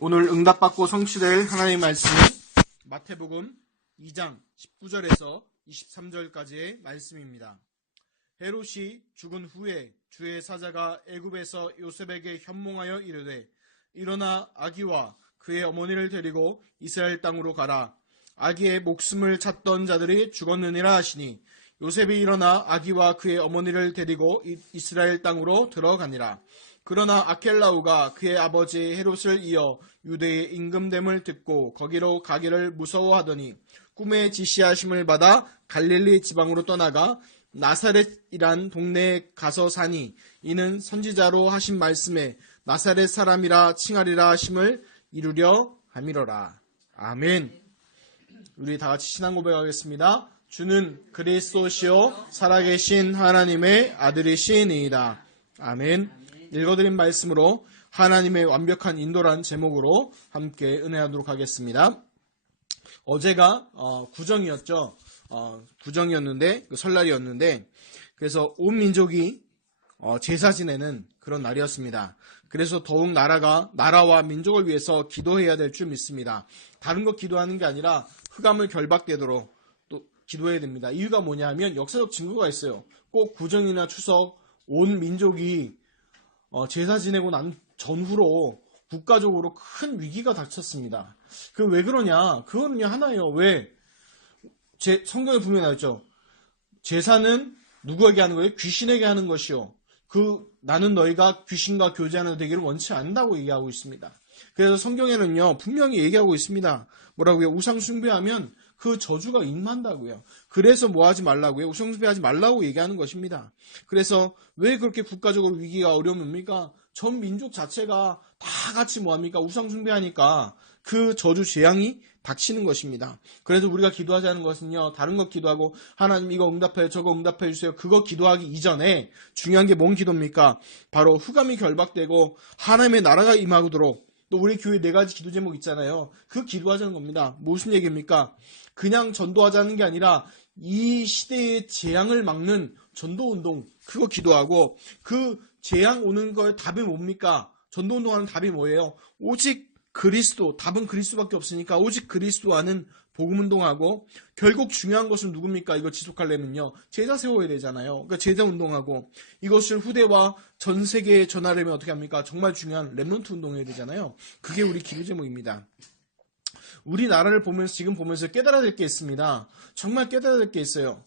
오늘 응답받고 성취될 하나님의 말씀은 마태복음 2장 19절에서 23절까지의 말씀입니다. 헤롯이 죽은 후에 주의 사자가 애굽에서 요셉에게 현몽하여 이르되 일어나 아기와 그의 어머니를 데리고 이스라엘 땅으로 가라. 아기의 목숨을 찾던 자들이 죽었느니라 하시니 요셉이 일어나 아기와 그의 어머니를 데리고 이스라엘 땅으로 들어가니라. 그러나 아켈라우가 그의 아버지 헤롯을 이어 유대의 임금됨을 듣고 거기로 가기를 무서워하더니 꿈에 지시하심을 받아 갈릴리 지방으로 떠나가 나사렛이란 동네에 가서 사니 이는 선지자로 하신 말씀에 나사렛 사람이라 칭하리라 하심을 이루려 함이로라. 아멘. 우리 다같이 신앙 고백하겠습니다. 주는 그리스도시요 살아계신 하나님의 아들이시니이다. 아멘. 읽어드린 말씀으로 하나님의 완벽한 인도란 제목으로 함께 은혜하도록 하겠습니다. 어제가 구정이었죠. 구정이었는데 설날이었는데 그래서 온 민족이 제사 지내는 그런 날이었습니다. 그래서 더욱 나라와 민족을 위해서 기도해야 될 줄 믿습니다. 다른 거 기도하는 게 아니라 흑암을 결박되도록 또 기도해야 됩니다. 이유가 뭐냐면 역사적 증거가 있어요. 꼭 구정이나 추석 온 민족이 제사 지내고 난 전후로 국가적으로 큰 위기가 닥쳤습니다. 그 왜 그러냐? 그거는요 하나예요. 왜? 성경에 분명히 나왔죠. 제사는 누구에게 하는 거예요? 귀신에게 하는 것이요. 나는 너희가 귀신과 교제하는 되기를 원치 않는다고 얘기하고 있습니다. 그래서 성경에는요 분명히 얘기하고 있습니다. 뭐라고요? 우상 숭배하면 그 저주가 임한다고요. 그래서 뭐 하지 말라고요? 우상 숭배하지 말라고 얘기하는 것입니다. 그래서 왜 그렇게 국가적으로 위기가 어려웁니까? 전 민족 자체가 다 같이 뭐합니까? 우상 숭배하니까 그 저주 재앙이 닥치는 것입니다. 그래서 우리가 기도하자는 것은요, 다른 것 기도하고 하나님 이거 응답해 저거 응답해 주세요. 그거 기도하기 이전에 중요한 게 뭔 기도입니까? 바로 흑암이 결박되고 하나님의 나라가 임하도록. 또 우리 교회 4가지 기도 제목 있잖아요. 그 기도하자는 겁니다. 무슨 얘기입니까? 그냥 전도하자는 게 아니라 이 시대의 재앙을 막는 전도운동 그거 기도하고 그 재앙 오는 거에 답이 뭡니까? 전도운동하는 답이 뭐예요? 오직 그리스도, 답은 그리스도밖에 없으니까 오직 그리스도와는 복음운동하고 결국 중요한 것은 누굽니까? 이거 지속하려면요. 제자 세워야 되잖아요. 그러니까 제자 운동하고 이것을 후대와 전 세계에 전하려면 어떻게 합니까? 정말 중요한 렘넌트 운동해야 되잖아요. 그게 우리 기도 제목입니다. 우리나라를 지금 보면서 깨달아야 될 게 있습니다. 정말 깨달아야 될 게 있어요.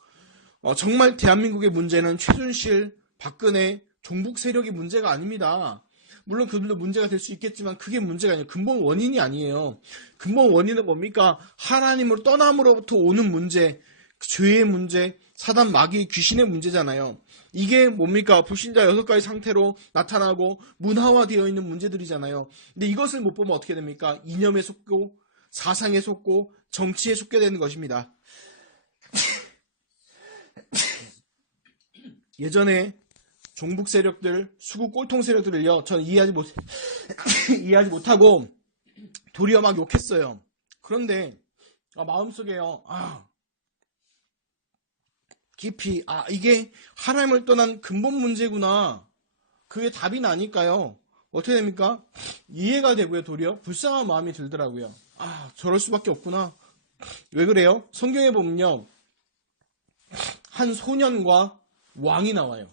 정말 대한민국의 문제는 최순실, 박근혜, 종북 세력이 문제가 아닙니다. 물론 그들도 문제가 될 수 있겠지만 그게 문제가 아니에요. 근본 원인이 아니에요. 근본 원인은 뭡니까? 하나님을 떠남으로부터 오는 문제, 죄의 문제, 사단 마귀 귀신의 문제잖아요. 이게 뭡니까? 불신자 6가지 상태로 나타나고 문화화되어 있는 문제들이잖아요. 근데 이것을 못 보면 어떻게 됩니까? 이념에 속고 사상에 속고 정치에 속게 되는 것입니다. 예전에 종북 세력들, 수구 꼴통 세력들을요, 저는 이해하지 못하고 도리어 막 욕했어요. 그런데 마음속에요, 깊이 이게 하나님을 떠난 근본 문제구나. 그게 답이 나니까요. 어떻게 됩니까? 이해가 되고요, 도리어 불쌍한 마음이 들더라고요. 저럴 수밖에 없구나. 왜 그래요? 성경에 보면요, 한 소년과 왕이 나와요.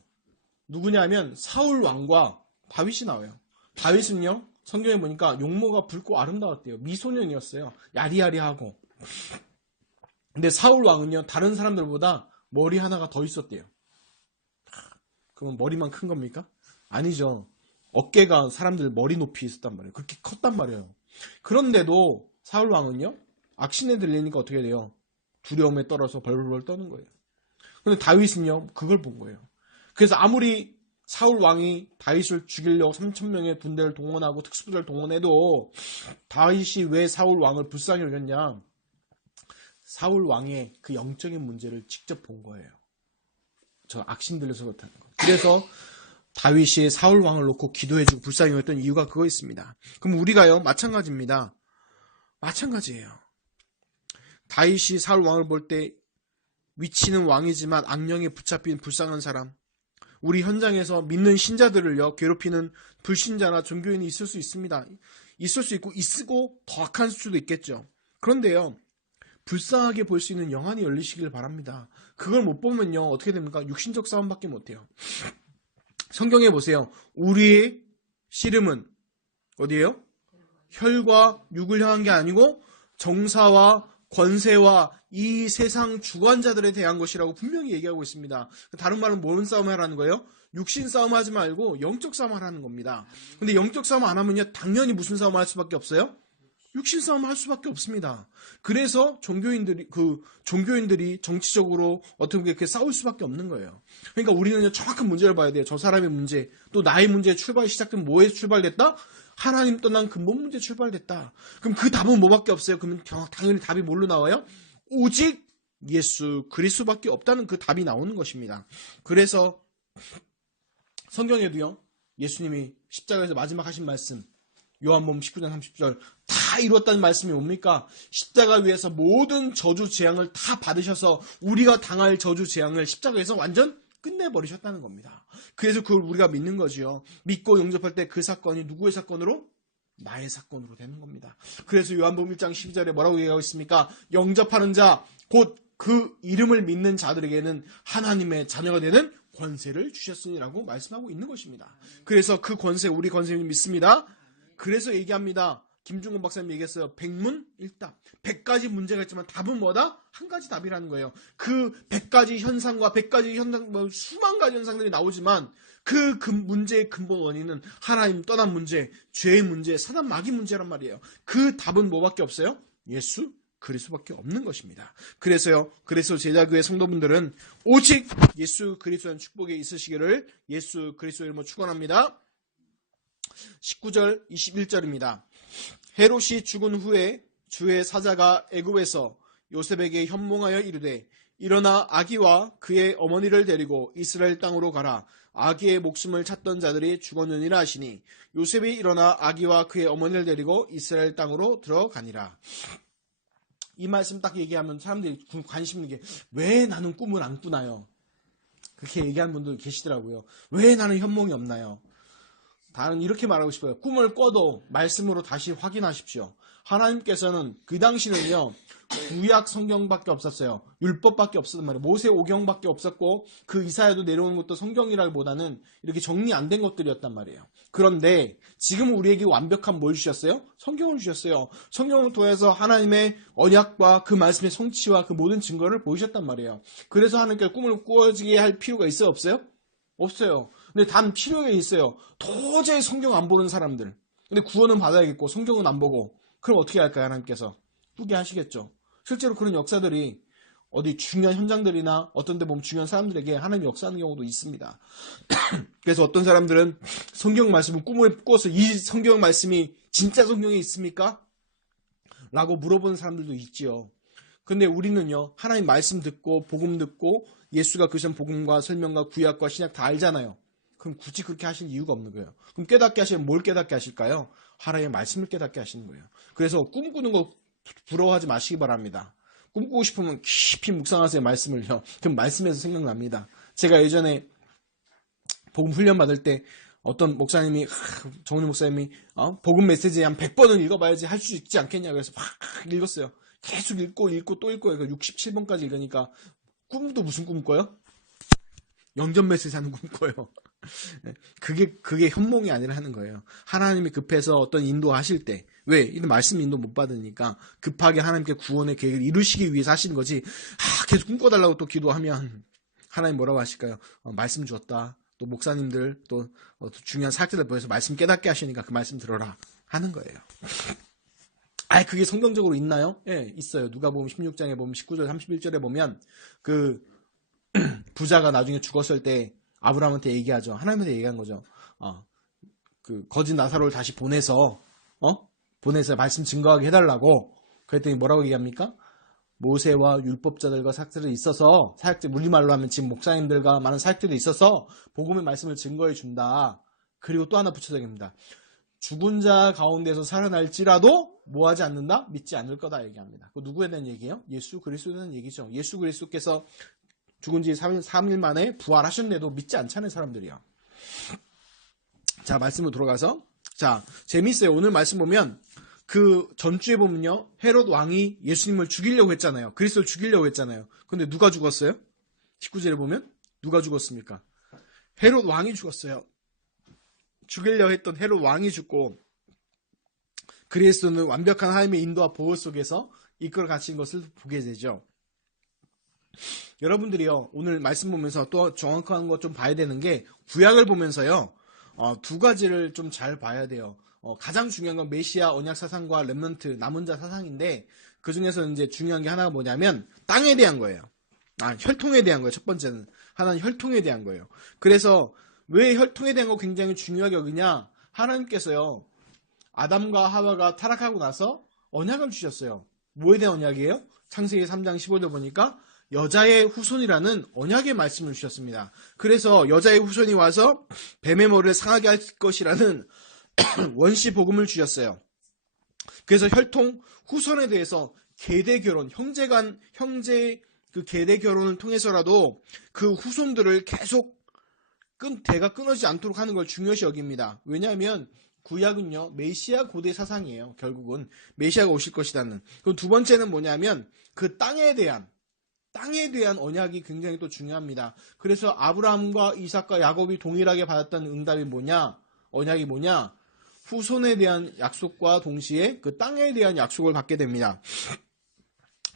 누구냐면 사울 왕과 다윗이 나와요. 다윗은요, 성경에 보니까 용모가 붉고 아름다웠대요. 미소년이었어요. 야리야리하고. 근데 사울 왕은요, 다른 사람들보다 머리 하나가 더 있었대요. 그러면 머리만 큰 겁니까? 아니죠. 어깨가 사람들 머리 높이 있었단 말이에요. 그렇게 컸단 말이에요. 그런데도 사울 왕은요, 악신에 들리니까 어떻게 돼요? 두려움에 떨어서 벌벌 떠는 거예요. 근데 다윗은요, 그걸 본 거예요. 그래서 아무리 사울 왕이 다윗을 죽이려고 3,000명의 군대를 동원하고 특수부대를 동원해도 다윗이 왜 사울 왕을 불쌍히 여겼냐? 사울 왕의 그 영적인 문제를 직접 본 거예요. 저 악신 들려서 그렇다는 거. 그래서 다윗이 사울 왕을 놓고 기도해주고 불쌍히 여겼던 이유가 그거 있습니다. 그럼 우리가요, 마찬가지입니다. 마찬가지예요. 다윗이 사울 왕을 볼 때 위치는 왕이지만 악령에 붙잡힌 불쌍한 사람, 우리 현장에서 믿는 신자들을요 괴롭히는 불신자나 종교인이 있을 수 있습니다. 있을 수 있고 더 악한 수도 있겠죠. 그런데요, 불쌍하게 볼 수 있는 영안이 열리시길 바랍니다. 그걸 못 보면요 어떻게 됩니까? 육신적 싸움밖에 못해요. 성경에 보세요. 우리의 씨름은 어디예요? 혈과 육을 향한 게 아니고 정사와 권세와 이 세상 주관자들에 대한 것이라고 분명히 얘기하고 있습니다. 다른 말은 뭔 싸움 하라는 거예요? 육신 싸움 하지 말고 영적 싸움 하라는 겁니다. 근데 영적 싸움 안 하면요 당연히 무슨 싸움 할 수밖에 없어요? 육신 싸움 할 수밖에 없습니다. 그래서 종교인들이 정치적으로 어떻게 이렇게 싸울 수밖에 없는 거예요. 그러니까 우리는 정확한 문제를 봐야 돼요. 저 사람의 문제, 또 나의 문제의 출발이 시작된 뭐에서 출발됐다? 하나님 떠난 근본 문제 출발됐다. 그럼 그 답은 뭐밖에 없어요? 그러면 당연히 답이 뭘로 나와요? 오직 예수 그리스도밖에 없다는 그 답이 나오는 것입니다. 그래서 성경에도요 예수님이 십자가에서 마지막 하신 말씀 요한복음 19장 30절 다 이뤘다는 말씀이 뭡니까? 십자가 위에서 모든 저주 재앙을 다 받으셔서 우리가 당할 저주 재앙을 십자가에서 완전 끝내버리셨다는 겁니다. 그래서 그걸 우리가 믿는 거지요. 믿고 영접할 때 그 사건이 누구의 사건으로? 나의 사건으로 되는 겁니다. 그래서 요한복음 1장 12절에 뭐라고 얘기하고 있습니까? 영접하는 자, 곧 그 이름을 믿는 자들에게는 하나님의 자녀가 되는 권세를 주셨으니라고 말씀하고 있는 것입니다. 그래서 그 권세, 우리 권세를 믿습니다. 그래서 얘기합니다. 김중곤 박사님 얘기했어요. 백문일답. 100가지 문제가 있지만 답은 뭐다? 한 가지 답이라는 거예요. 그 100가지 현상과 100가지 현상, 수만 가지 현상들이 나오지만 그 문제의 근본 원인은 하나님 떠난 문제, 죄의 문제, 사단 마귀 문제란 말이에요. 그 답은 뭐밖에 없어요? 예수 그리스도밖에 없는 것입니다. 그래서 제자교회 성도분들은 오직 예수 그리스도의 축복에 있으시기를 예수 그리스도의 이름으로 축원합니다. 19절 21절입니다. 헤롯이 죽은 후에 주의 사자가 애굽에서 요셉에게 현몽하여 이르되 일어나 아기와 그의 어머니를 데리고 이스라엘 땅으로 가라. 아기의 목숨을 찾던 자들이 죽었느니라 하시니 요셉이 일어나 아기와 그의 어머니를 데리고 이스라엘 땅으로 들어가니라. 이 말씀 딱 얘기하면 사람들이 관심 있는 게 왜 나는 꿈을 안 꾸나요? 그렇게 얘기하는 분들 계시더라고요. 왜 나는 현몽이 없나요? 다른 이렇게 말하고 싶어요. 꿈을 꿔도 말씀으로 다시 확인하십시오. 하나님께서는 그 당시는요 구약 성경밖에 없었어요. 율법밖에 없었단 말이에요. 모세 오경밖에 없었고 그 이사야도 내려오는 것도 성경이라기보다는 이렇게 정리 안 된 것들이었단 말이에요. 그런데 지금 우리에게 완벽한 뭘 주셨어요? 성경을 주셨어요. 성경을 통해서 하나님의 언약과 그 말씀의 성취와 그 모든 증거를 보이셨단 말이에요. 그래서 하나님께 꿈을 꾸어지게 할 필요가 있어요? 없어요? 없어요. 근데 단 필요가 있어요. 도저히 성경 안 보는 사람들. 근데 구원은 받아야겠고 성경은 안 보고 그럼 어떻게 할까요? 하나님께서 꾸게 하시겠죠. 실제로 그런 역사들이 어디 중요한 현장들이나 어떤 데 보면 중요한 사람들에게 하나님이 역사하는 경우도 있습니다. 그래서 어떤 사람들은 성경 말씀을 꿈을 꾸어서 이 성경 말씀이 진짜 성경에 있습니까? 라고 물어보는 사람들도 있지요. 근데 우리는요 하나님 말씀 듣고 복음 듣고 예수가 그리스도의 복음과 설명과 구약과 신약 다 알잖아요. 그럼 굳이 그렇게 하실 이유가 없는 거예요. 그럼 깨닫게 하시면 뭘 깨닫게 하실까요? 하나님의 말씀을 깨닫게 하시는 거예요. 그래서 꿈꾸는 거 부러워하지 마시기 바랍니다. 꿈꾸고 싶으면 깊이 묵상하세요. 말씀을요. 그럼 말씀에서 생각납니다. 제가 예전에 복음 훈련 받을 때 어떤 목사님이 정훈이 목사님이 복음 메시지 한 100번은 읽어봐야지 할 수 있지 않겠냐 그래서 막 읽었어요. 계속 읽고 또 읽고 67번까지 읽으니까 꿈도 무슨 꿈 꿔요? 영전 메시지 하는 꿈 꿔요. 그게 현몽이 아니라 하는 거예요. 하나님이 급해서 어떤 인도하실 때 왜? 이 말씀 인도 못 받으니까 급하게 하나님께 구원의 계획을 이루시기 위해서 하시는 거지. 계속 꿈꿔달라고 또 기도하면 하나님 뭐라고 하실까요? 말씀 주었다. 또 목사님들 또 중요한 사역자들 보여서 말씀 깨닫게 하시니까 그 말씀 들어라 하는 거예요. 그게 성경적으로 있나요? 예, 있어요. 누가복음 16장에 보면 19절 31절에 보면 그 부자가 나중에 죽었을 때 아브라함한테 얘기하죠. 하나님한테 얘기한 거죠. 그 거짓 나사로를 다시 보내서 말씀 증거하게 해달라고. 그랬더니 뭐라고 얘기합니까? 모세와 율법자들과 사역자들이 있어서 사역자 우리말로 하면 지금 목사님들과 많은 사역자들이 있어서 복음의 말씀을 증거해 준다. 그리고 또 하나 붙여서 얘기합니다. 죽은 자 가운데서 살아날지라도 뭐하지 않는다? 믿지 않을 거다 얘기합니다. 그 누구에 대한 얘기예요? 예수 그리스도에 대한 얘기죠. 예수 그리스도께서 죽은 지 3일 만에 부활하셨네도 믿지 않잖아요, 사람들이요. 자, 말씀으로 돌아가서. 자, 재밌어요. 오늘 말씀 보면 그 전주에 보면요, 헤롯 왕이 예수님을 죽이려고 했잖아요. 그리스도를 죽이려고 했잖아요. 근데 누가 죽었어요? 19절에 보면 누가 죽었습니까? 헤롯 왕이 죽었어요. 죽이려고 했던 헤롯 왕이 죽고 그리스도는 완벽한 하나님의 인도와 보호 속에서 이끌어 가신 것을 보게 되죠. 여러분들이요, 오늘 말씀 보면서 또 정확한 거 좀 봐야 되는 게, 구약을 보면서요, 두 가지를 좀 잘 봐야 돼요. 가장 중요한 건 메시아 언약 사상과 렘넌트 남은 자 사상인데, 그 중에서 이제 중요한 게 하나가 뭐냐면 땅에 대한 거예요. 혈통에 대한 거예요. 첫 번째는 하나는 혈통에 대한 거예요. 그래서 왜 혈통에 대한 거 굉장히 중요하게 여기냐? 하나님께서요, 아담과 하와가 타락하고 나서 언약을 주셨어요. 뭐에 대한 언약이에요? 창세기 3장 15절 보니까 여자의 후손이라는 언약의 말씀을 주셨습니다. 그래서 여자의 후손이 와서 뱀의 머리를 상하게 할 것이라는 원시 복음을 주셨어요. 그래서 혈통 후손에 대해서 계대 결혼, 형제 그 계대 결혼을 통해서라도 그 후손들을 계속 대가 끊어지지 않도록 하는 걸 중요시 여깁니다. 왜냐하면 구약은요, 메시아 고대 사상이에요. 결국은 메시아가 오실 것이라는. 그리고 두 번째는 뭐냐면 그 땅에 대한 언약이 굉장히 또 중요합니다. 그래서 아브라함과 이삭과 야곱이 동일하게 받았던 응답이 뭐냐? 언약이 뭐냐? 후손에 대한 약속과 동시에 그 땅에 대한 약속을 받게 됩니다.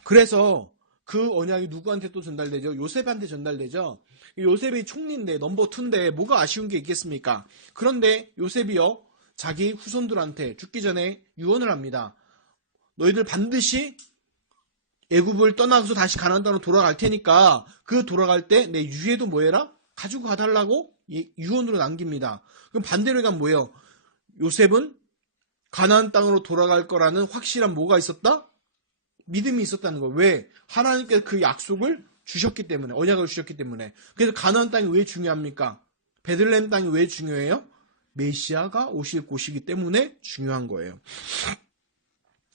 그래서 그 언약이 누구한테 또 전달되죠? 요셉한테 전달되죠. 요셉이 총리인데 넘버 2인데 뭐가 아쉬운 게 있겠습니까? 그런데 요셉이요, 자기 후손들한테 죽기 전에 유언을 합니다. 너희들 반드시 애굽을 떠나서 다시 가나안 땅으로 돌아갈 테니까 그 돌아갈 때 내 유해도 뭐해라? 가지고 가달라고 유언으로 남깁니다. 그럼 반대로 가면 뭐예요? 요셉은 가나안 땅으로 돌아갈 거라는 확실한 뭐가 있었다? 믿음이 있었다는 거예요. 왜? 하나님께서 그 약속을 주셨기 때문에, 언약을 주셨기 때문에. 그래서 가나안 땅이 왜 중요합니까? 베들레헴 땅이 왜 중요해요? 메시아가 오실 곳이기 때문에 중요한 거예요.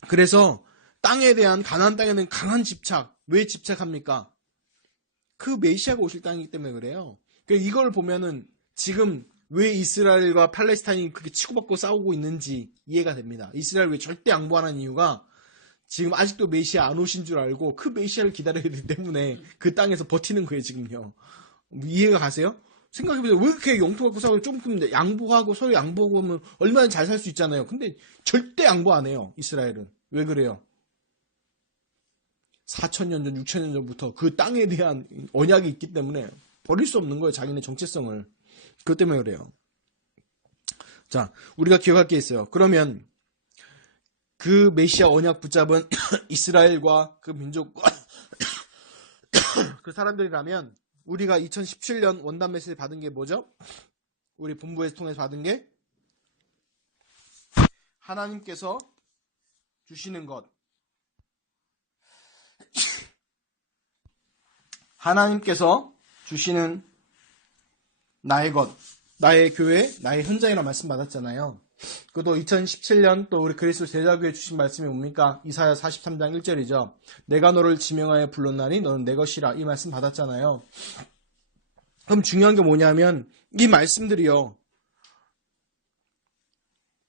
그래서 땅에 대한, 가나안 땅에 대한 강한 집착. 왜 집착합니까? 그 메시아가 오실 땅이기 때문에 그래요. 그러니까 이걸 보면은 지금 왜 이스라엘과 팔레스타인이 그렇게 치고받고 싸우고 있는지 이해가 됩니다. 이스라엘 왜 절대 양보 안 하는 이유가 지금 아직도 메시아 안 오신 줄 알고 그 메시아를 기다려야 되기 때문에 그 땅에서 버티는 거예요, 지금요. 이해가 가세요? 생각해보세요. 왜 이렇게 영토 갖고 싸우고 조금 양보하고 서로 양보하고 하면 얼마나 잘 살 수 있잖아요. 근데 절대 양보 안 해요, 이스라엘은. 왜 그래요? 4,000년 전, 6,000년 전부터 그 땅에 대한 언약이 있기 때문에 버릴 수 없는 거예요, 자기네 정체성을. 그것 때문에 그래요. 자, 우리가 기억할 게 있어요. 그러면 그 메시아 언약 붙잡은 이스라엘과 그 민족과 그 사람들이라면 우리가 2017년 원단 메시지 받은 게 뭐죠? 우리 본부에서 통해서 받은 게 하나님께서 주시는 것, 하나님께서 주시는 나의 것, 나의 교회, 나의 현장이라는 말씀 받았잖아요. 그것도 2017년 또 우리 그리스도 제자교회 주신 말씀이 뭡니까? 이사야 43장 1절이죠. 내가 너를 지명하여 불렀나니 너는 내 것이라, 이 말씀 받았잖아요. 그럼 중요한 게 뭐냐면 이 말씀들이요,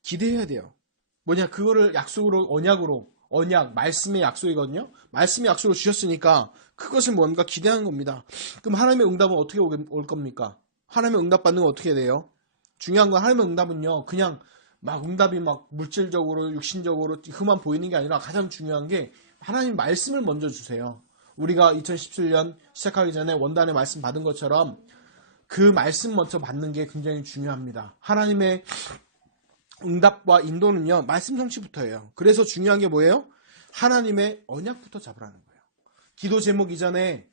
기대해야 돼요. 뭐냐, 그거를 약속으로, 언약, 말씀의 약속이거든요. 말씀의 약속을 주셨으니까 그것을 뭡니까? 기대하는 겁니다. 그럼 하나님의 응답은 어떻게 올 겁니까? 하나님의 응답 받는 건 어떻게 돼요? 중요한 건 하나님의 응답은요, 그냥 막 응답이 막 물질적으로, 육신적으로 흠만 보이는 게 아니라 가장 중요한 게 하나님 말씀을 먼저 주세요. 우리가 2017년 시작하기 전에 원단의 말씀 받은 것처럼 그 말씀 먼저 받는 게 굉장히 중요합니다. 하나님의 응답과 인도는요, 말씀 성취부터예요. 그래서 중요한 게 뭐예요? 하나님의 언약부터 잡으라는 거예요. 기도 제목 이전에,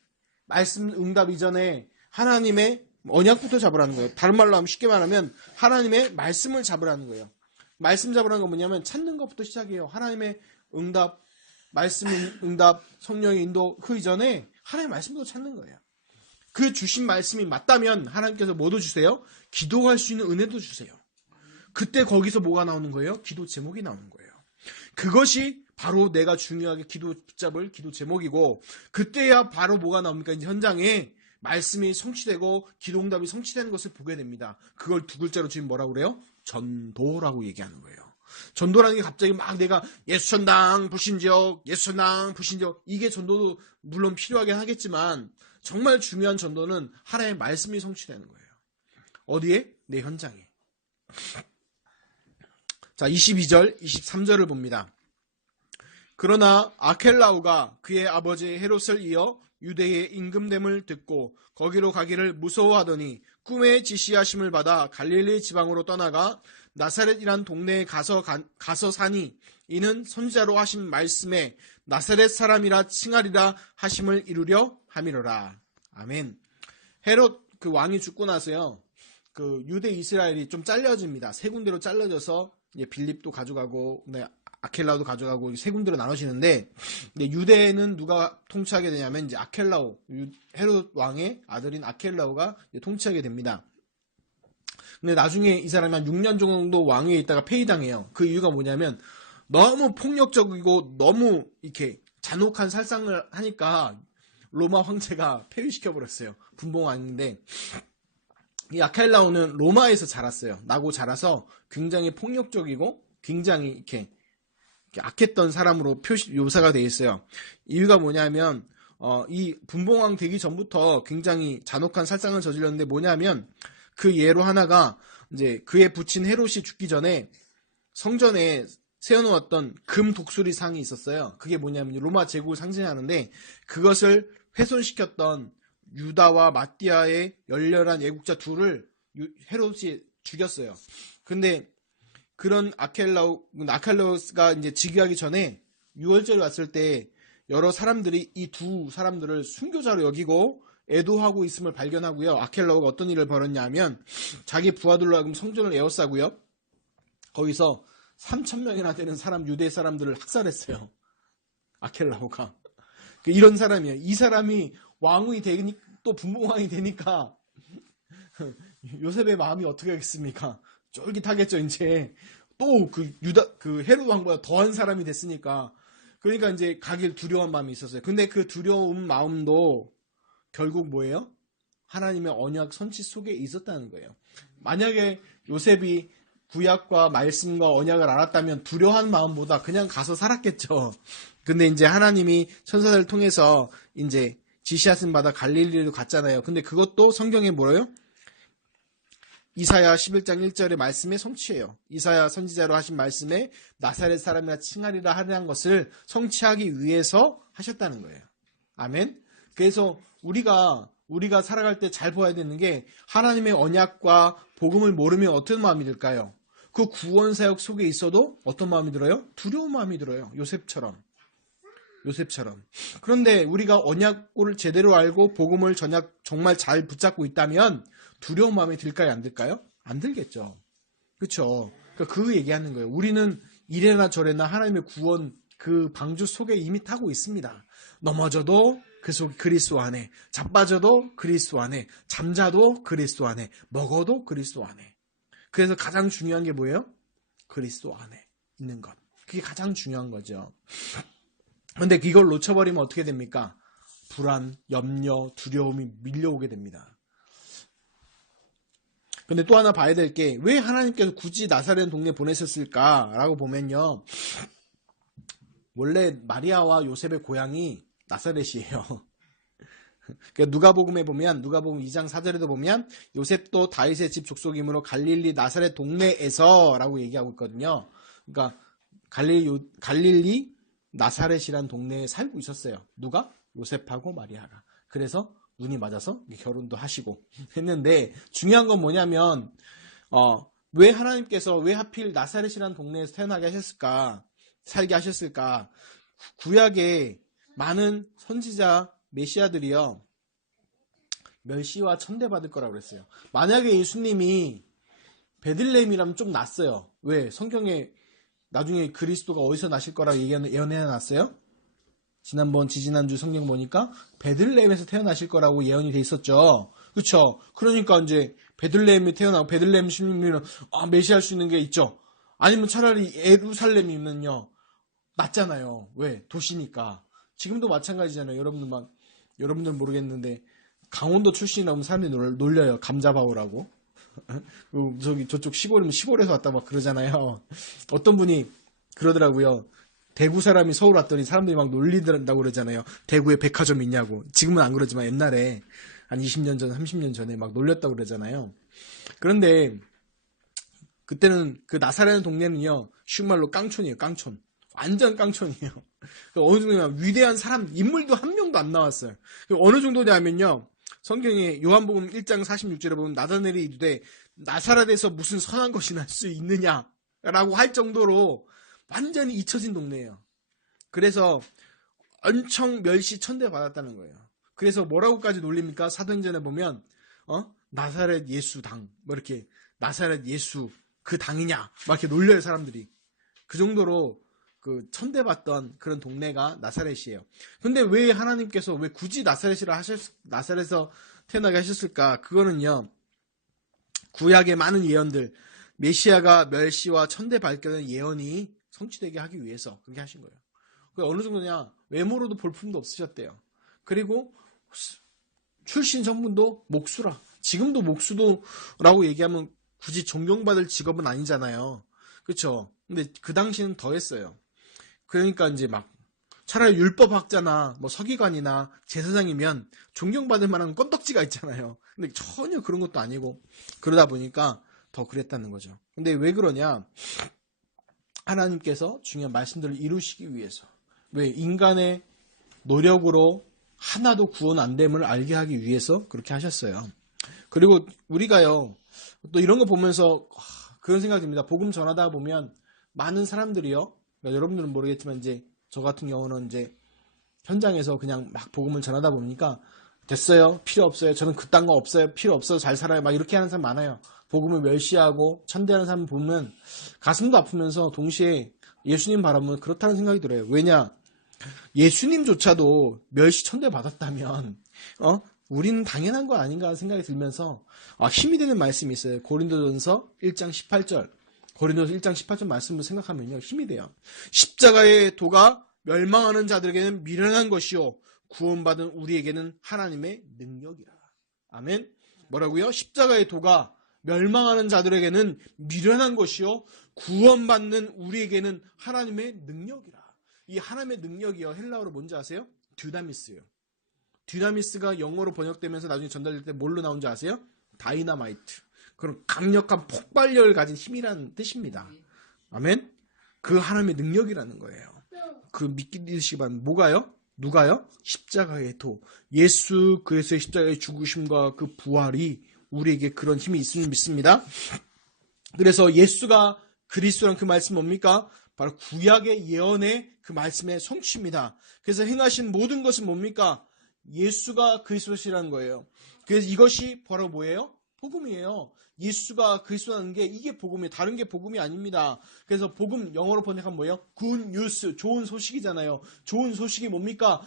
말씀 응답 이전에 하나님의 언약부터 잡으라는 거예요. 다른 말로 하면, 쉽게 말하면 하나님의 말씀을 잡으라는 거예요. 말씀 잡으라는 건 뭐냐면 찾는 것부터 시작해요. 하나님의 응답, 말씀 응답, 성령의 인도, 그 이전에 하나님의 말씀부터 찾는 거예요. 그 주신 말씀이 맞다면 하나님께서 뭐도 주세요? 기도할 수 있는 은혜도 주세요. 그때 거기서 뭐가 나오는 거예요? 기도 제목이 나오는 거예요. 그것이 바로 내가 중요하게 붙잡을 기도 제목이고, 그때야 바로 뭐가 나옵니까? 이제 현장에 말씀이 성취되고 기도응답이 성취되는 것을 보게 됩니다. 그걸 두 글자로 지금 뭐라고 그래요? 전도라고 얘기하는 거예요. 전도라는 게 갑자기 막 내가 예수천당 불신지역, 예수천당 불신지역, 이게 전도도 물론 필요하긴 하겠지만 정말 중요한 전도는 하나님의 말씀이 성취되는 거예요. 어디에? 내 현장에. 자, 22절, 23절을 봅니다. 그러나 아켈라오가 그의 아버지 헤롯을 이어 유대의 임금됨을 듣고 거기로 가기를 무서워하더니 꿈에 지시하심을 받아 갈릴리 지방으로 떠나가 나사렛이란 동네에 가서 사니 이는 선지자로 하신 말씀에 나사렛 사람이라 칭하리라 하심을 이루려 함이로라. 아멘. 헤롯 그 왕이 죽고 나서요, 그 유대 이스라엘이 좀 잘려집니다. 세 군데로 잘려져서 빌립도 가져가고 아켈라오도 가져가고 세 군데로 나눠지는데, 유대는 누가 통치하게 되냐면 이제 아켈라오, 헤롯 왕의 아들인 아켈라오가 통치하게 됩니다. 근데 나중에 이 사람이 한 6년 정도 왕위에 있다가 폐위당해요. 그 이유가 뭐냐면 너무 폭력적이고 너무 이렇게 잔혹한 살상을 하니까 로마 황제가 폐위시켜버렸어요. 분봉왕인데, 이 아켈라오는 로마에서 자랐어요. 나고 자라서 굉장히 폭력적이고 굉장히 이렇게 악했던 사람으로 묘사가 되어 있어요. 이유가 뭐냐면 이 분봉왕 되기 전부터 굉장히 잔혹한 살상을 저질렀는데, 뭐냐면 그 예로 하나가 이제 그의 부친 헤롯이 죽기 전에 성전에 세워놓았던 금 독수리 상이 있었어요. 그게 뭐냐면 로마 제국을 상징하는데, 그것을 훼손시켰던 유다와 마띠아의 열렬한 애국자 둘을 헤롯이 죽였어요. 근데 그런 아켈라오스가 이제 즉위하기 전에 6월절이 왔을 때 여러 사람들이 이 두 사람들을 순교자로 여기고 애도하고 있음을 발견하고요. 아켈라오가 어떤 일을 벌였냐면 자기 부하들로 하여금 성전을 에워싸고요. 거기서 3,000명이나 되는 유대 사람들을 학살했어요. 아켈라오가. 이런 사람이에요. 이 사람이 왕이 되니 또 분봉왕이 되니까 요셉의 마음이 어떻게 하겠습니까? 쫄깃하겠죠. 이제 또 그 헤롯 왕보다 더한 사람이 됐으니까. 그러니까 이제 가길 두려운 마음이 있었어요. 근데 그 두려운 마음도 결국 뭐예요? 하나님의 언약 선치 속에 있었다는 거예요. 만약에 요셉이 구약과 말씀과 언약을 알았다면 두려워하는 마음보다 그냥 가서 살았겠죠. 근데 이제 하나님이 천사들을 통해서 이제 지시하신 바다 갈릴리로 갔잖아요. 근데 그것도 성경에 뭐예요? 이사야 11장 1절의 말씀의 성취예요. 이사야 선지자로 하신 말씀에 나사렛 사람이라 칭하리라 하는 것을 성취하기 위해서 하셨다는 거예요. 아멘. 그래서 우리가 살아갈 때 잘 보아야 되는 게, 하나님의 언약과 복음을 모르면 어떤 마음이 들까요? 그 구원 사역 속에 있어도 어떤 마음이 들어요? 두려운 마음이 들어요. 요셉처럼. 그런데 우리가 언약을 제대로 알고 복음을 정말 잘 붙잡고 있다면 두려운 마음이 들까요? 안 들까요? 안 들겠죠. 그렇죠? 그러니까 그 얘기하는 거예요. 우리는 이래나 저래나 하나님의 구원 그 방주 속에 이미 타고 있습니다. 넘어져도 그 속 그리스도 안에, 자빠져도 그리스도 안에, 잠자도 그리스도 안에, 먹어도 그리스도 안에. 그래서 가장 중요한 게 뭐예요? 그리스도 안에 있는 것. 그게 가장 중요한 거죠. 근데 이걸 놓쳐버리면 어떻게 됩니까? 불안, 염려, 두려움이 밀려오게 됩니다. 근데 또 하나 봐야 될 게, 왜 하나님께서 굳이 나사렛 동네에 보내셨을까라고 보면요, 원래 마리아와 요셉의 고향이 나사렛이에요. 그러니까 누가복음에 보면, 누가복음 2장 4절에도 보면 요셉도 다윗의 집 족속이므로 갈릴리 나사렛 동네에서라고 얘기하고 있거든요. 그러니까 갈릴리 나사렛이란 동네에 살고 있었어요. 누가? 요셉하고 마리아가. 그래서 눈이 맞아서 결혼도 하시고 했는데, 중요한 건 뭐냐면 왜 하나님께서 왜 하필 나사렛이란 동네에서 태어나게 하셨을까, 살게 하셨을까? 구약에 많은 선지자 메시아들이요, 멸시와 천대받을 거라고 그랬어요. 만약에 예수님이 베들레헴이라면 좀 낫어요. 왜? 성경에 나중에 그리스도가 어디서 나실 거라고 예언해놨어요? 지난주 성경 보니까 베들레헴에서 태어나실 거라고 예언이 돼 있었죠. 그렇죠? 그러니까 이제 베들레헴에 태어나고 베들레헴 시민이면 메시아할 수 있는 게 있죠. 아니면 차라리 예루살렘이면요, 낮잖아요. 왜? 도시니까. 지금도 마찬가지잖아요. 여러분들 모르겠는데 강원도 출신이라면 사람들이 놀려요. 감자바오라고. 저쪽 시골이면 시골에서 왔다 막 그러잖아요. 어떤 분이 그러더라고요. 대구 사람이 서울 왔더니 사람들이 막 놀리더라고 그러잖아요. 대구에 백화점 있냐고. 지금은 안 그러지만 옛날에 한 20년 전, 30년 전에 막 놀렸다고 그러잖아요. 그런데 그때는 그 나사렛 동네는요, 쉬운 말로 깡촌이에요. 깡촌. 완전 깡촌이에요. 어느 정도냐면 위대한 사람, 인물도 한 명도 안 나왔어요. 어느 정도냐면요, 성경에 요한복음 1장 46절에 보면 나다넬이 이르되 나사렛에서 무슨 선한 것이 날 수 있느냐라고 할 정도로 완전히 잊혀진 동네예요. 그래서 엄청 멸시 천대 받았다는 거예요. 그래서 뭐라고까지 놀립니까? 사도행전에 보면 나사렛 예수 당, 뭐 이렇게 나사렛 예수 그 당이냐 막 이렇게 놀려요 사람들이. 그 정도로 그 천대받던 그런 동네가 나사렛이에요. 근데 왜 하나님께서 왜 굳이 나사렛에서 태어나게 하셨을까? 그거는요, 구약의 많은 예언들, 메시아가 멸시와 천대받게 예언이 성취되게 하기 위해서 그렇게 하신 거예요. 어느 정도냐, 외모로도 볼품도 없으셨대요. 그리고 출신 성분도 목수라. 지금도 목수도라고 얘기하면 굳이 존경받을 직업은 아니잖아요. 그렇죠? 근데 그 당시는 더 했어요. 그러니까 이제 막 차라리 율법학자나 뭐 서기관이나 제사장이면 존경받을 만한 건덕지가 있잖아요. 근데 전혀 그런 것도 아니고 그러다 보니까 더 그랬다는 거죠. 근데 왜 그러냐? 하나님께서 중요한 말씀들을 이루시기 위해서. 왜? 인간의 노력으로 하나도 구원 안 됨을 알게 하기 위해서 그렇게 하셨어요. 그리고 우리가요, 또 이런 거 보면서 그런 생각이 듭니다. 복음 전하다 보면 많은 사람들이요, 그러니까 여러분들은 모르겠지만 이제 저 같은 경우는 이제 현장에서 그냥 막 복음을 전하다 보니까 됐어요, 필요 없어요, 저는 그딴 거 없어요, 필요 없어요, 잘 살아요, 막 이렇게 하는 사람 많아요. 복음을 멸시하고 천대하는 사람 보면 가슴도 아프면서 동시에 예수님 바라보면 그렇다는 생각이 들어요. 왜냐? 예수님조차도 멸시 천대 받았다면 우리는 당연한 거 아닌가 하는 생각이 들면서 힘이 되는 말씀이 있어요. 고린도전서 1장 18절. 고린도전서 1장 18절 말씀을 생각하면요, 힘이 돼요. 십자가의 도가 멸망하는 자들에게는 미련한 것이요 구원받은 우리에게는 하나님의 능력이라. 아멘. 뭐라고요? 십자가의 도가 멸망하는 자들에게는 미련한 것이요 구원받는 우리에게는 하나님의 능력이라. 이 하나님의 능력이요, 헬라어로 뭔지 아세요? 듀나미스예요. 듀나미스가 영어로 번역되면서 나중에 전달될 때 뭘로 나온지 아세요? 다이나마이트. 그런 강력한 폭발력을 가진 힘이라는 뜻입니다. 아멘? 그 하나님의 능력이라는 거예요. 그 믿기시기 바랍니다. 뭐가요? 누가요? 십자가의 도. 예수 그리스도의 십자가의 죽으심과 그 부활이 우리에게 그런 힘이 있음을 믿습니다. 그래서 예수가 그리스도란 그 말씀 뭡니까? 바로 구약의 예언의 그 말씀의 성취입니다. 그래서 행하신 모든 것은 뭡니까? 예수가 그리스도시라는 거예요. 그래서 이것이 바로 뭐예요? 복음이에요. 예수가 그리스도라는 게 이게 복음이에요. 다른 게 복음이 아닙니다. 그래서 복음 영어로 번역하면 뭐예요? Good news, 좋은 소식이잖아요. 좋은 소식이 뭡니까?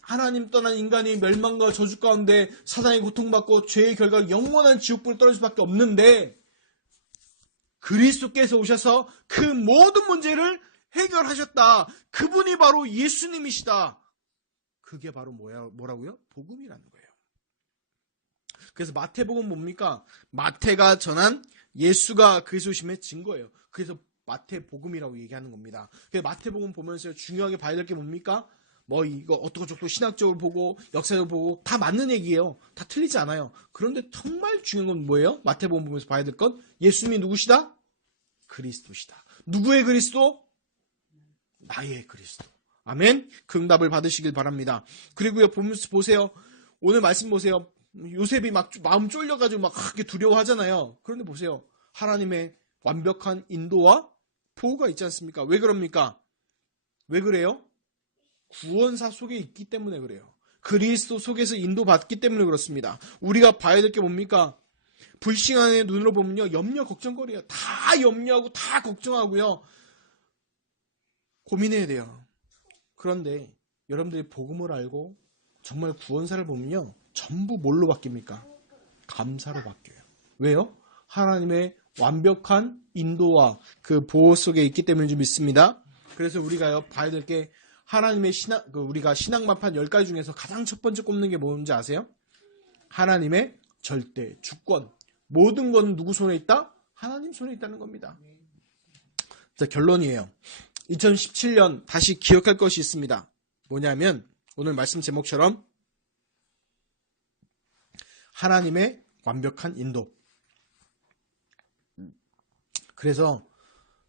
하나님 떠난 인간이 멸망과 저주 가운데 사단의 고통받고 죄의 결과 영원한 지옥불에 떨어질 수밖에 없는데 그리스도께서 오셔서 그 모든 문제를 해결하셨다. 그분이 바로 예수님이시다. 그게 바로 뭐라고요? 복음이라는 거예요. 그래서 마태복음 뭡니까? 마태가 전한 예수가 그리스도심의 증거예요. 그래서 마태복음이라고 얘기하는 겁니다. 그래서 마태복음 보면서 중요하게 봐야 될 게 뭡니까? 뭐 이거 어떻고 신학적으로 보고 역사적으로 보고 다 맞는 얘기예요. 다 틀리지 않아요. 그런데 정말 중요한 건 뭐예요? 마태복음 보면서 봐야 될 건 예수님이 누구시다? 그리스도시다. 누구의 그리스도? 나의 그리스도. 아멘. 그 응답을 받으시길 바랍니다. 그리고요, 보면서 보세요. 오늘 말씀 보세요. 요셉이 막 마음 쫄려가지고 막 그렇게 두려워하잖아요. 그런데 보세요. 하나님의 완벽한 인도와 보호가 있지 않습니까? 왜 그럽니까? 왜 그래요? 구원사 속에 있기 때문에 그래요. 그리스도 속에서 인도받기 때문에 그렇습니다. 우리가 봐야 될 게 뭡니까? 불신앙의 눈으로 보면요, 염려 걱정거리예요. 다 염려하고 다 걱정하고요, 고민해야 돼요. 그런데 여러분들이 복음을 알고 정말 구원사를 보면요, 전부 뭘로 바뀝니까? 감사로 바뀌어요. 왜요? 하나님의 완벽한 인도와 그 보호 속에 있기 때문인 줄 믿습니다. 그래서 우리가요, 봐야 될 게 하나님의 우리가 신앙만판 10가지 중에서 가장 첫 번째 꼽는 게 뭔지 아세요? 하나님의 절대 주권. 모든 건 누구 손에 있다? 하나님 손에 있다는 겁니다. 자, 결론이에요. 2017년 다시 기억할 것이 있습니다. 뭐냐면 오늘 말씀 제목처럼 하나님의 완벽한 인도. 그래서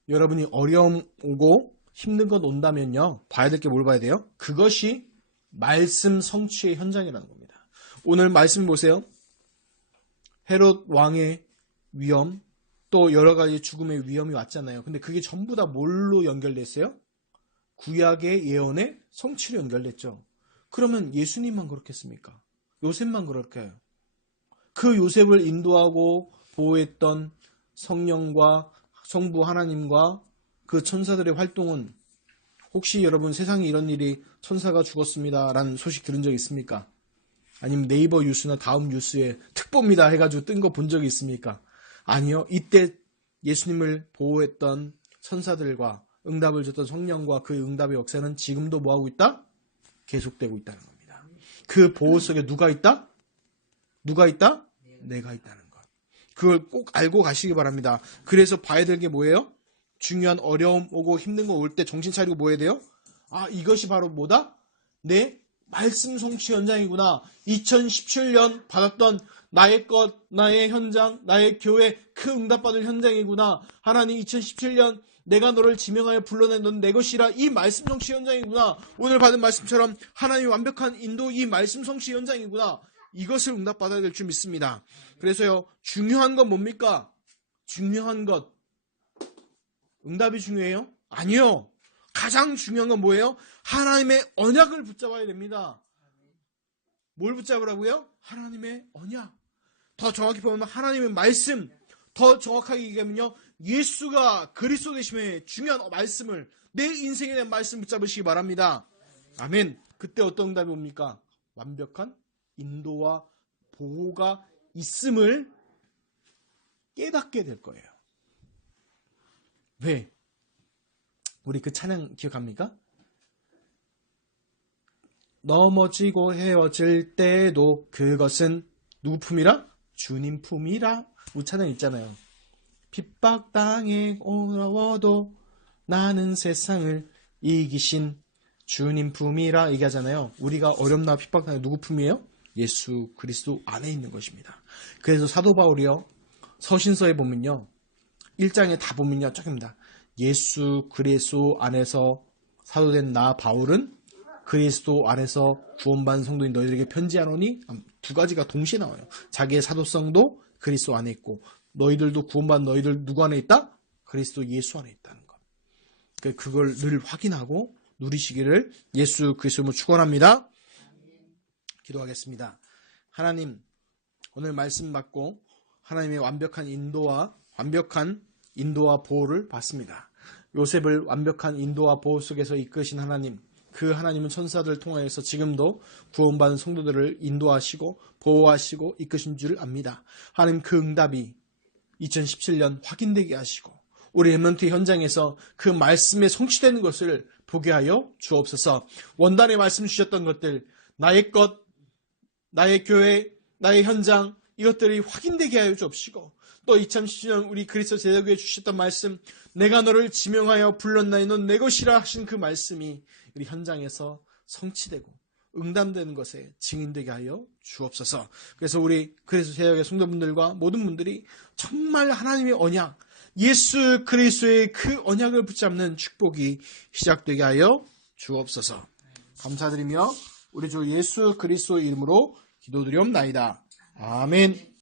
여러분이 어려움 오고 힘든 것 온다면요, 봐야 될 게 뭘 봐야 돼요? 그것이 말씀 성취의 현장이라는 겁니다. 오늘 말씀 보세요. 헤롯 왕의 위험, 또 여러 가지 죽음의 위험이 왔잖아요. 근데 그게 전부 다 뭘로 연결됐어요? 구약의 예언의 성취로 연결됐죠. 그러면 예수님만 그렇겠습니까? 요셉만 그럴까요? 그 요셉을 인도하고 보호했던 성령과 성부 하나님과 그 천사들의 활동은, 혹시 여러분 세상에 이런 일이 천사가 죽었습니다 라는 소식 들은 적 있습니까? 아니면 네이버 뉴스나 다음 뉴스에 특보입니다 해가지고 뜬 거 본 적이 있습니까? 아니요. 이때 예수님을 보호했던 천사들과 응답을 줬던 성령과 그 응답의 역사는 지금도 뭐하고 있다? 계속되고 있다는 겁니다. 그 보호 속에 누가 있다? 누가 있다? 내가 있다는 것. 그걸 꼭 알고 가시기 바랍니다. 그래서 봐야 될 게 뭐예요? 중요한 어려움 오고 힘든 거 올 때 정신 차리고 뭐 해야 돼요? 아, 이것이 바로 뭐다? 내 말씀 성취 현장이구나. 2017년 받았던 나의 것, 나의 현장, 나의 교회 그 응답받을 현장이구나. 하나님 2017년 내가 너를 지명하여 불러낸 넌 내 것이라. 이 말씀 성취 현장이구나. 오늘 받은 말씀처럼 하나님의 완벽한 인도, 이 말씀 성취 현장이구나. 이것을 응답받아야 될 줄 믿습니다. 그래서요, 중요한 건 뭡니까? 중요한 것. 응답이 중요해요? 아니요. 가장 중요한 건 뭐예요? 하나님의 언약을 붙잡아야 됩니다. 뭘 붙잡으라고요? 하나님의 언약. 더 정확히 보면 하나님의 말씀. 더 정확하게 얘기하면요, 예수가 그리스도 되심의 중요한 말씀을, 내 인생에 대한 말씀 붙잡으시기 바랍니다. 아멘. 그때 어떤 응답이 옵니까? 완벽한 인도와 보호가 있음을 깨닫게 될 거예요. 왜? 우리 그 찬양 기억합니까? 넘어지고 헤어질 때도 그것은 누구 품이라? 주님 품이라. 우리 찬양 있잖아요. 핍박당해 어려워도 나는 세상을 이기신 주님 품이라 얘기하잖아요. 우리가 어렵나 핍박당해 누구 품이에요? 예수 그리스도 안에 있는 것입니다. 그래서 사도 바울이요, 서신서에 보면요, 1장에 다 보면요, 조금입니다. 예수 그리스도 안에서 사도된 나 바울은 그리스도 안에서 구원받은 성도인 너희들에게 편지하노니, 두 가지가 동시에 나와요. 자기의 사도성도 그리스도 안에 있고, 너희들도 구원받은 너희들 누구 안에 있다? 그리스도 예수 안에 있다는 것. 그걸 늘 확인하고 누리시기를 예수 그리스도로 축원합니다. 기도하겠습니다. 하나님, 오늘 말씀 받고 하나님의 완벽한 인도와 보호를 받습니다. 요셉을 완벽한 인도와 보호 속에서 이끄신 하나님, 그 하나님은 천사들을 통하여서 지금도 구원받은 성도들을 인도하시고 보호하시고 이끄신 줄 압니다. 하나님, 그 응답이 2017년 확인되게 하시고 우리 렘넌트 현장에서 그 말씀에 성취되는 것을 보게 하여 주옵소서. 원단의 말씀 주셨던 것들, 나의 것, 나의 교회, 나의 현장, 이것들이 확인되게 하여 주옵시고, 또 2017년 우리 그리스도 제자교회에 주셨던 말씀, 내가 너를 지명하여 불렀나니 넌 내 것이라 하신 그 말씀이 우리 현장에서 성취되고 응답되는 것에 증인되게 하여 주옵소서. 그래서 우리 그리스도 제자교회 성도분들과 모든 분들이 정말 하나님의 언약, 예수 그리스도의 그 언약을 붙잡는 축복이 시작되게 하여 주옵소서. 감사드리며 우리 주 예수 그리스도 이름으로 기도드리옵나이다. 아멘.